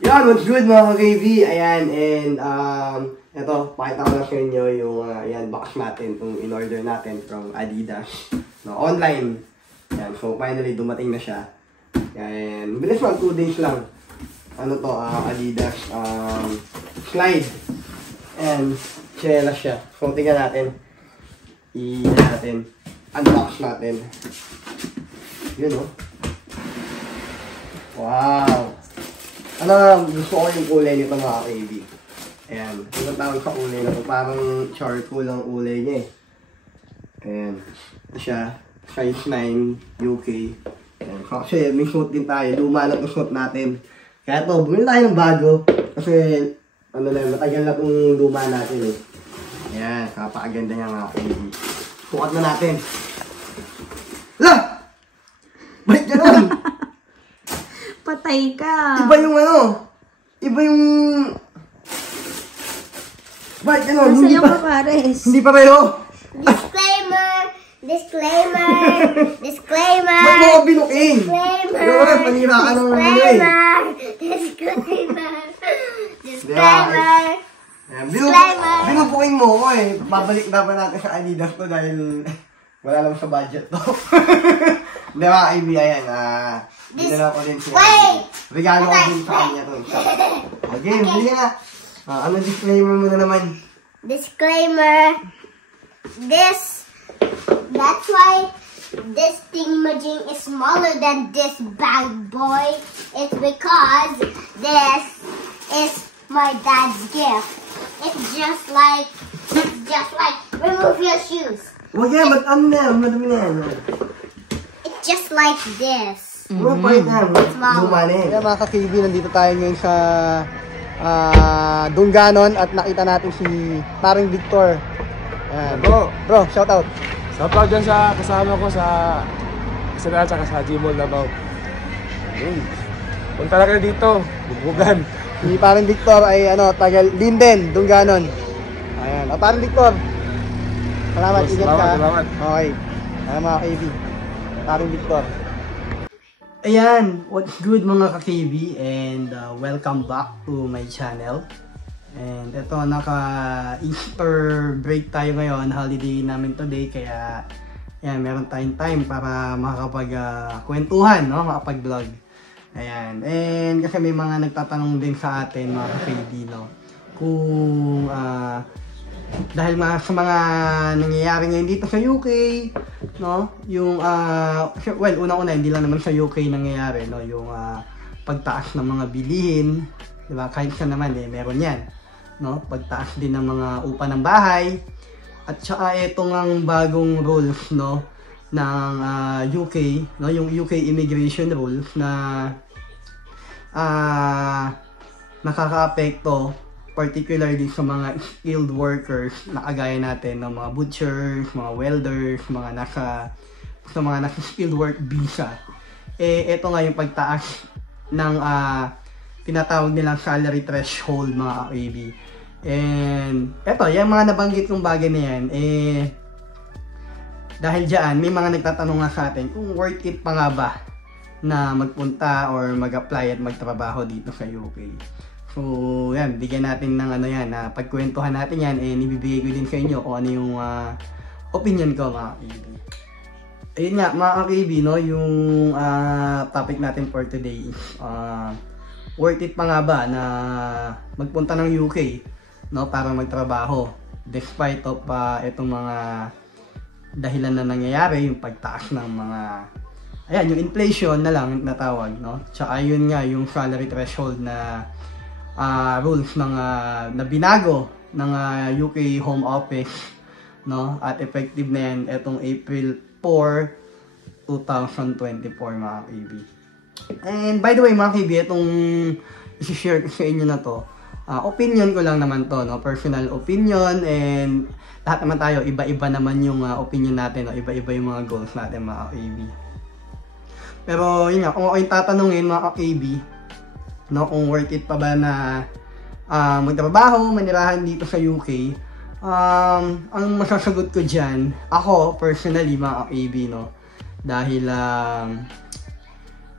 Yan, what's good mga ka-KB? Ayan, and eto, pakita ko lang sa inyo yung yan, box natin, itong in-order natin from Adidas. No, online. Yan, so finally dumating na siya. Yan, bilis lang, 2 days lang. Ano to, Adidas slide. And, chela siya. So, tingnan natin. Unbox natin. Yun, oh. Wow! Ano, gusto ko yung kulay nito mga ka-KB. Ayan, ito tawag sa kulay na ito. Parang charcoal ang kulay niya eh. Ayan, ito siya. Size 9, UK. Ayan, kasi may suit din tayo. Luma na itong suit natin. Kaya ito, bumili tayo ng bago. Kasi, ano na, matagal na itong luma natin eh. Ayan, kapakaganda niya mga ka-KB. Sukat na natin. Hala! Balik ka nun! Patay ka. Iba yung ano? Iba yung... Balik ka nun! Nasa yung papares. Hindi pareho! Disclaimer! Disclaimer! Disclaimer! Ba't mo ko binuking? Disclaimer! Gawin, panira ka ng ano eh. Disclaimer! Disclaimer! Disclaimer! Binubuking mo ko eh. Babalik na ba natin sa Adidas to dahil wala lang sa budget to. Hindi mga kaibigan, dinala ko din siya. Regalo ko din sa kanya to. Okay, bili nga. Ano disclaimer mo na naman? Disclaimer! That's why this thingamajig is smaller than this bag boy. It's because this is my dad's gift. It's just like, remove your shoes. Huwag yan, ba't ano na yan? Madami na yan. It's just like this. Huwag pa rin yan. Luma na yan. Kaya mga ka-KB, nandito tayo ngayon sa Dunganon at nakita natin si Paring Victor. Ayan. Bro, shout out. Shout out dyan sa kasama ko sa Arsenal at sa Gmall Davao. Punta na kayo dito, bugbugan. Si Paring Victor ay tagal Linden, Dunganon. Ayan. O Paring Victor. Salamat, ingat ka. Salamat. Okay. Ayan mga ka-KB. Paring Victor. Ayan, what's good mga ka-KB and welcome back to my channel. And ito, naka-Easter break tayo ngayon, holiday namin today, kaya ayan, meron tayong time para makakapag-kwentuhan, no? Makapag-vlog. Ayan, and kasi may mga nagtatanong din sa atin mga ka-KB, no? Kung dahil sa mga nangyayari ngayon dito sa UK, no, yung well, unang-una hindi lang naman sa UK nangyayari, no, yung pagtaas ng mga bilihin, di ba? Kahit sa naman meron 'yan, no, pagtaas din ng mga upa ng bahay, at saka itong ang bagong rules, no, ng UK, no, yung UK immigration rules na nakakaapekto particularly sa mga skilled workers na kagaya natin ng mga butchers, mga welders, mga nasa skilled work visa. Ito nga yung pagtaas ng tinatawag nilang salary threshold mga ka-KB. And eto, yung mga nabanggit kong bagay na yan, dahil dyan, may mga nagtatanong nga sa atin kung worth it pa nga ba na magpunta or mag-apply at magtrabaho dito sa UK. So, yan, bigyan natin ng pagkwentuhan natin yan, ibibigay ko din sa inyo kung ano yung opinion ko mga ka-KB. Ayun nga, mga ka-KB, no, yung topic natin for today is, worth it pa nga ba na magpunta ng UK, no, para magtrabaho, despite of itong mga dahilan na nangyayari, yung pagtaas ng mga, ayan, yung inflation na lang natawag, no, tsaka yun nga, yung salary threshold na rules na binago ng UK Home Office, no, at effective na yan etong April 4, 2024 mga ka-KB. And by the way mga ka-KB, itong i-share ko sa inyo na to, opinion ko lang naman to, no, personal opinion, and lahat naman tayo, iba-iba naman yung opinion natin, no, iba-iba yung mga goals natin mga ka-KB. Pero yun nga, kung ako yung tatanungin mga ka-KB, no, kung worth it pa ba na magtrabaho, manirahan dito sa UK, ang masasagot ko dyan, ako personally mga ka-KB, no, dahil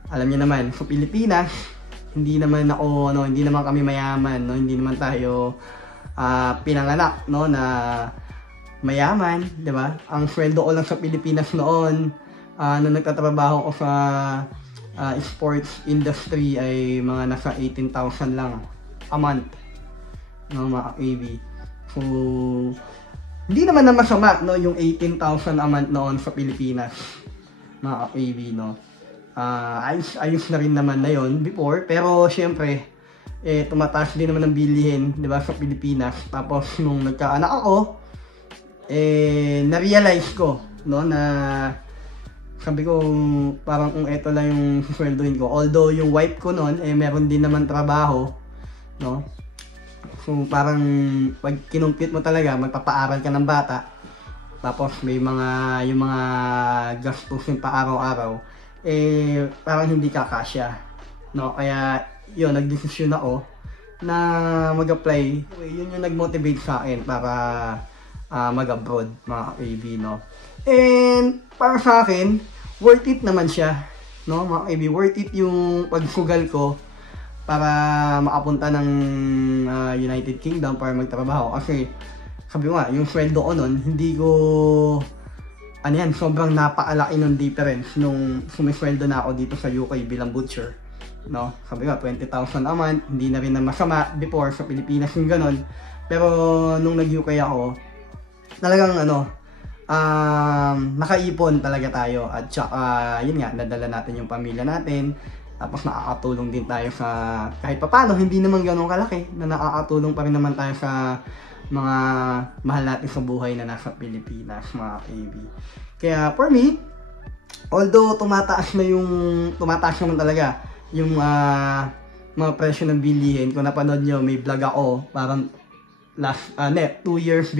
alam niyo naman, sa Pilipinas, Hindi naman ako, hindi naman kami mayaman, no? Hindi naman tayo pinanganak, no, na mayaman, 'di ba? Ang sweldo ko lang sa Pilipinas noon, nung nagtatrabaho ko sa sports industry ay mga nasa 18,000 lang a month, no, mga AB. So, hindi naman na masama, no, yung 18,000 a month noon sa Pilipinas, mga AB, no. Ayos na rin naman na yon before, pero syempre, tumataas din naman ang bilihin, di ba, sa Pilipinas. Tapos, nung nagkaanak ako, na-realize ko, no, na sabi ko, parang kung eto lang yung sweldoin ko. Although, yung wife ko noon, meron din naman trabaho, no. So, parang, pag kinumpit mo talaga, magpapaaral ka ng bata, tapos may yung mga gastusin pa araw-araw, parang hindi kakasya, no? Kaya, yun, nagdesisyon ako na mag-apply. Yun yung nag-motivate sa akin para mag-abroad, mga AB, no? And, para sa akin, worth it naman siya, no? Mga AB, worth it yung pagsugal ko para makapunta ng United Kingdom para magtrabaho. Kasi, sabi ko nga, yung sweldo ko nun, hindi ko, sobrang napakalaki ng difference nung sumisweldo na ako dito sa UK bilang butcher, no? Sabi ko, 20,000 a month, hindi na rin na masama before sa Pilipinas yung ganun. Pero nung nag-UK ako, talagang nakaipon talaga tayo. At saka, yun nga, nadala natin yung pamilya natin. Tapos nakakatulong din tayo sa, kahit papano, hindi naman ganun kalaki, na nakakatulong pa rin naman tayo sa mga mahal natin sa buhay na nasa Pilipinas, mga KB. Kaya for me, although tumataas naman talaga yung mga presyo ng bilihin. Kung napanood nyo, may vlog ako, parang 2 years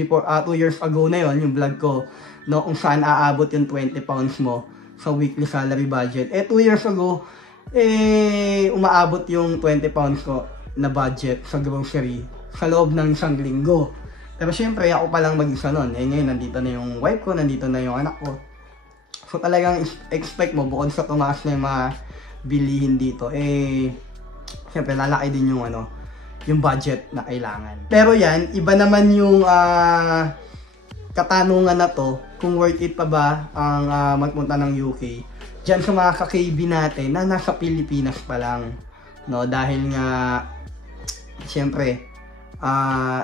ago na yon yung vlog ko, no, kung saan aabot yung 20 pounds mo sa weekly salary budget. 2 years ago, umaabot yung 20 pounds ko na budget sa grocery sa loob ng isang linggo. Pero syempre, ako pa lang mag-isa nun. Ngayon, nandito na yung wife ko, nandito na yung anak ko. So talagang expect mo, bukod sa tumaas na yung mga bilihin dito, syempre, lalaki din yung budget na kailangan. Pero yan, iba naman yung katanungan na to, kung worth it pa ba ang magpunta ng UK. Diyan sa mga ka-KB natin na nasa Pilipinas pa lang, no? Dahil nga, syempre,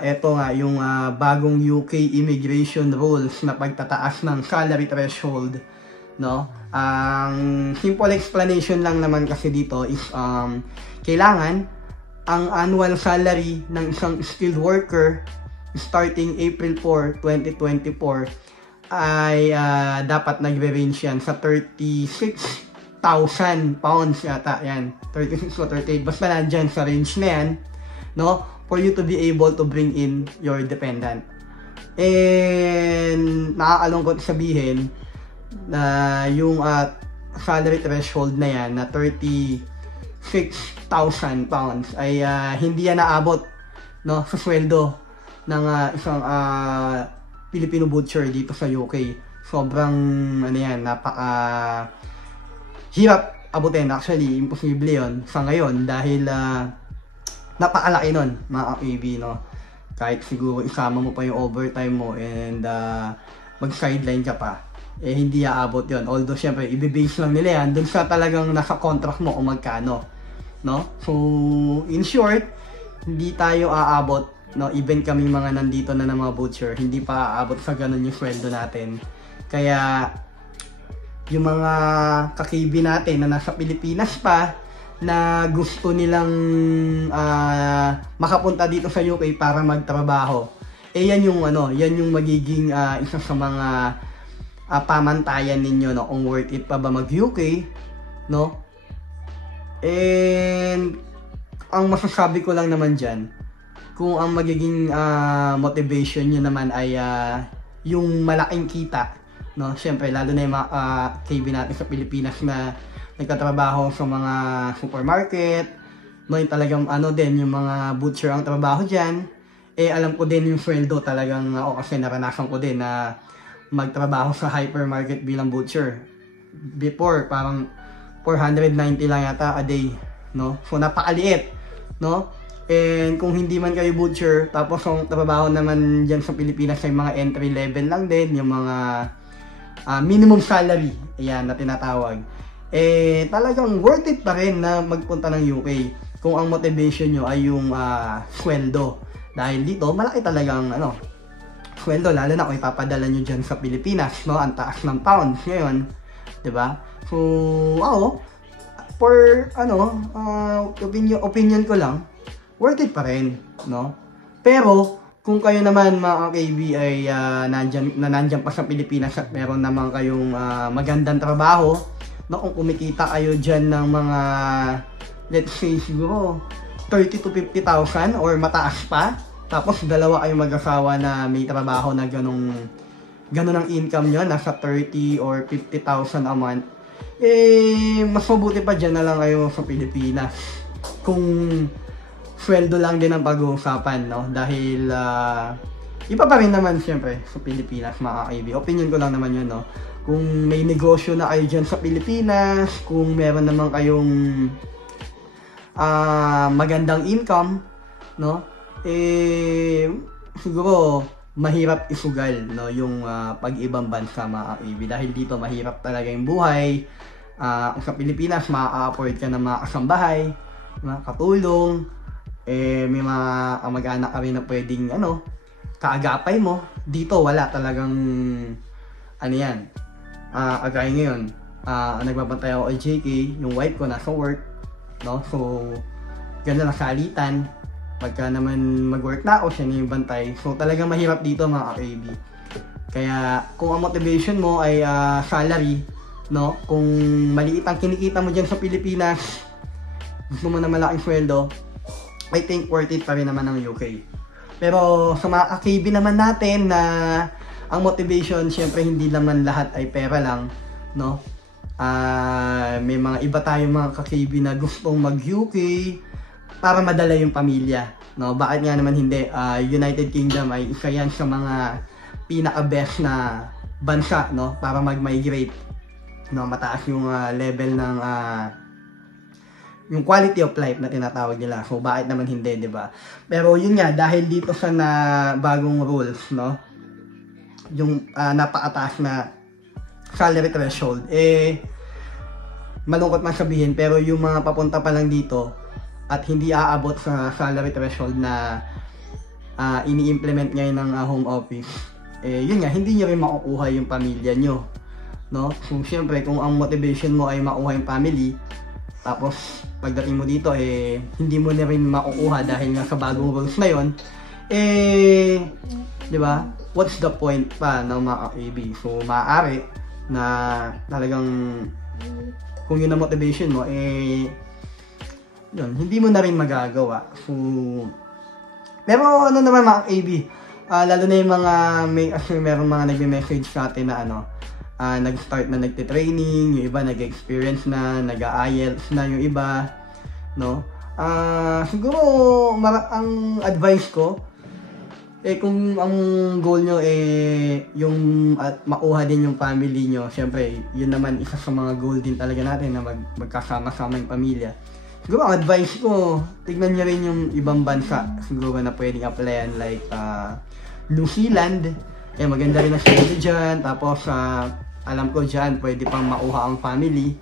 eto nga, yung bagong UK immigration rules na pagtataas ng salary threshold, no? Ang simple explanation lang naman kasi dito is, kailangan ang annual salary ng isang skilled worker starting April 4, 2024 ay dapat nagre-range yan sa 36,000 pounds yata yan. 36 o 38, basta nandyan sa range na yan, no? For you to be able to bring in your dependent. And nakakalungkot sabihin na yung salary threshold na yan na 36,000 pounds ay hindi yan naabot, no, sa sweldo ng isang Filipino butcher dito sa UK. Sobrang napaka hirap abutin. Actually, imposible yon sa ngayon dahil napakalaki nun, mga KB, no? Kahit siguro isama mo pa yung overtime mo and mag-sideline ka pa, hindi aabot yon. Although, syempre, i-base lang nila yan dun sa talagang nasa contract mo kung magkano, no? So, in short, hindi tayo aabot, no? Even kaming mga nandito na ng mga butcher, hindi pa aabot sa ganun yung sweldo natin. Kaya, yung mga ka-KB natin na nasa Pilipinas pa, na gusto nilang makapunta dito sa UK para magtrabaho, yan yung magiging isa sa mga pamantayan ninyo, no, kung worth it pa ba mag-UK, no? And ang masasabi ko lang naman dyan, kung ang magiging motivation nyo naman ay yung malaking kita, no? Syempre, lalo na yung mga KB natin sa Pilipinas na nagtatrabaho sa mga supermarket, no, yung talagang din, yung mga butcher ang trabaho dyan, alam ko din yung sweldo talagang, kasi naranasan ko din na magtrabaho sa hypermarket bilang butcher. Before, parang 490 lang yata a day, no? So napakaliit, no? And kung hindi man kayo butcher, tapos ang trabaho naman dyan sa Pilipinas ay mga entry level lang din, yung mga minimum salary, ayan, na tinatawag. Talagang worth it pa rin na magpunta ng UK kung ang motivation nyo ay yung sweldo. Dahil dito, malaki talagang sweldo, lalo na kung ipapadala nyo dyan sa Pilipinas, no? Ang taas ng pounds ngayon, diba? So, for opinion ko lang, worth it pa rin, no? Pero kung kayo naman mga KB ay nandyan pa sa Pilipinas at meron naman kayong magandang trabaho, no? Kung kumikita kayo dyan ng mga, let's say siguro 30 to 50,000 or mataas pa, tapos dalawa kayong mag-asawa na may trabaho na ganun ang income nyo, nasa 30 or 50,000 a month, mas mabuti pa dyan na lang kayo sa Pilipinas. Kung sweldo lang din ang pag-uusapan, no? Dahil iba pa rin naman siyempre sa Pilipinas, mga KB. Opinion ko lang naman yun, no? Kung may negosyo na kayo dyan sa Pilipinas, kung meron naman kayong magandang income, no? Siguro mahirap isugal, no, yung pag-ibang bansa, mga KB. Dahil dito mahirap talaga yung buhay. Kung sa Pilipinas, ma-afford ka ng mga kasambahay, mga katulong, may mga kamag-anak ka rin na pwedeng kaagapay mo. Dito wala talagang yan. Agay ngayon, nagbabantay ako kay JK, yung wife ko nasa work, no? So ganda na salitan. Pagka naman mag-work na ako, siya na yung bantay. So talagang mahirap dito, mga KB. Kaya kung ang motivation mo ay salary, no? Kung maliit ang kinikita mo dyan sa Pilipinas, gusto mo na malaking sweldo, I think worth it pa rin naman ng UK. Pero sa mga ka-KB naman natin na ang motivation, syempre hindi naman lahat ay pera lang, no? May mga iba tayong mga ka-KB na gustong mag-UK para madala yung pamilya, no? Bakit nga naman hindi? United Kingdom ay isa yan sa mga pinaka-best na bansa, no? Para mag-migrate, no? Mataas yung level ng yung quality of life na tinatawag nila. So bakit naman hindi, 'di ba? Pero yun nga, dahil dito sa bagong rules, no? Yung napakataas na salary threshold, malungkot man sabihin, pero yung mga papunta pa lang dito at hindi aabot sa salary threshold na ini-implement ngayon ng home office, yun nga, hindi nyo rin makukuha yung pamilya nyo, no? So syempre, kung ang motivation mo ay makuha yung family, tapos pagdating mo dito hindi mo na rin makukuha dahil nga sa bagong rules na yun, di ba? What's the point pa, no, mga KB? So maaari na talagang kung yun ang motivation mo, yun, hindi mo na rin magagawa. So pero naman, mga KB, lalo na yung mga meron mga nagme-message sa atin na nag-start na nagte-training, yung iba nag-experience na, nag-IELTS na yung iba, no? Siguro ang advice ko, kung ang goal nyo yung makuha din yung family nyo, syempre yun naman isa sa mga goal din talaga natin na magkasama-sama yung pamilya. Siguro ang advice ko, tignan nyo rin yung ibang bansa siguro na pwedeng applyan, like New Zealand, maganda rin na sila dyan. Tapos alam ko dyan pwede pang makuha ang family.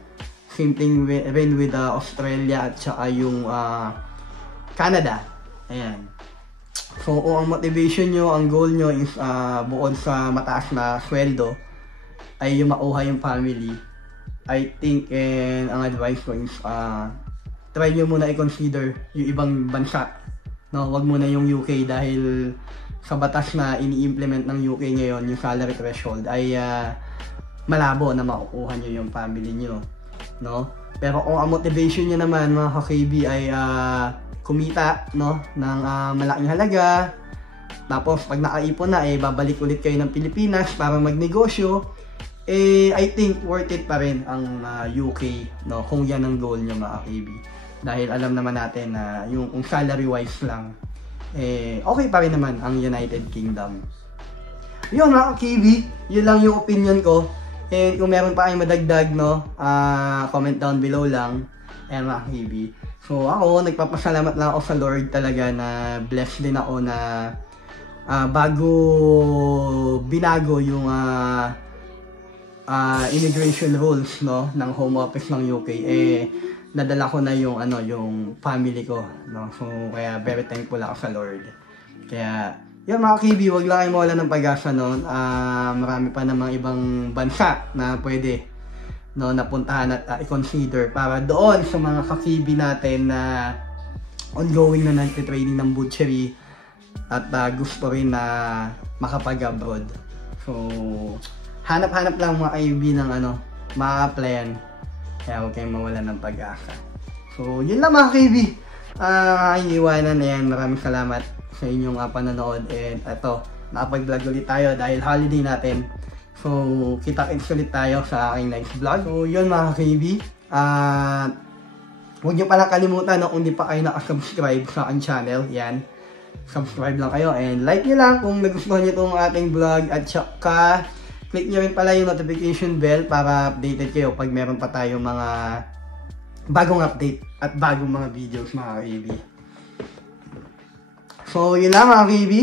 Same thing rin with Australia at saka yung Canada. Ayan. So kung ang motivation nyo, ang goal nyo is bukod sa mataas na sweldo ay yung makuha yung family, I think ang advice ko is try nyo muna i-consider yung ibang bansa, no? Wag muna yung UK dahil sa batas na ini-implement ng UK ngayon, yung salary threshold ay malabo na makukuha nyo yung family nyo, no? Pero kung ang motivation nyo naman, mga ka-KB, ay kumita, no, ng malaking halaga, tapos pag nakaipon na, babalik ulit kayo ng Pilipinas para magnegosyo, I think worth it pa rin ang UK, no, kung yan ang goal nyo, mga ka-KB. Dahil alam naman natin na yung kung salary-wise lang, okay pa rin naman ang United Kingdom. Yun, mga ka-KB, yun lang yung opinion ko. And kung meron pa kayong madagdag, no, comment down below lang. Ayan, mga ka-KB. So ako, nagpapasalamat lang ako sa Lord talaga na blessed din ako na bago binago yung immigration rules, no, ng Home Office ng UK, nadala ko na yung yung family ko, no. So kaya very thankful ako sa Lord. Kaya yun mga kibi, wag lang kayo mawala ng pag-asa, no. Marami pa namang ibang bansa na pwede, no, napuntahan at i-consider para doon sa mga kakibi natin na ongoing na nagtitraining ng butchery at gusto rin na makapag-abroad. So hanap-hanap lang mga kakibi ng ma-applyan. Kaya huwag kayong mawala ng pag-asa. So yun lang mga kakibi. Iiwanan na yan. Maraming salamat sa inyong panonood. And ito, nakapag-vlog ulit tayo dahil holiday natin. So, kita-kits ulit tayo sa aking next vlog. So, yun mga ka-KB. Huwag nyo palang kalimutan kung hindi pa kayo nakasubscribe sa aking channel. Yan. Subscribe lang kayo and like nyo lang kung nagustuhan nyo itong ating vlog. At saka, click nyo rin pala yung notification bell para updated kayo pag meron pa tayong mga bagong update at bagong mga videos mga ka-KB. So, yun lang mga ka-KB.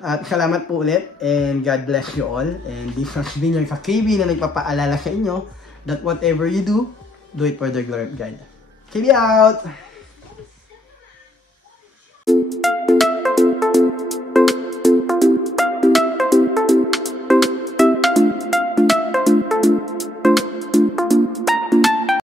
At salamat po ulit and God bless you all. And this has been your ka-KB na nagpapaalala sa inyo that whatever you do, do it for the glory of God. KB out!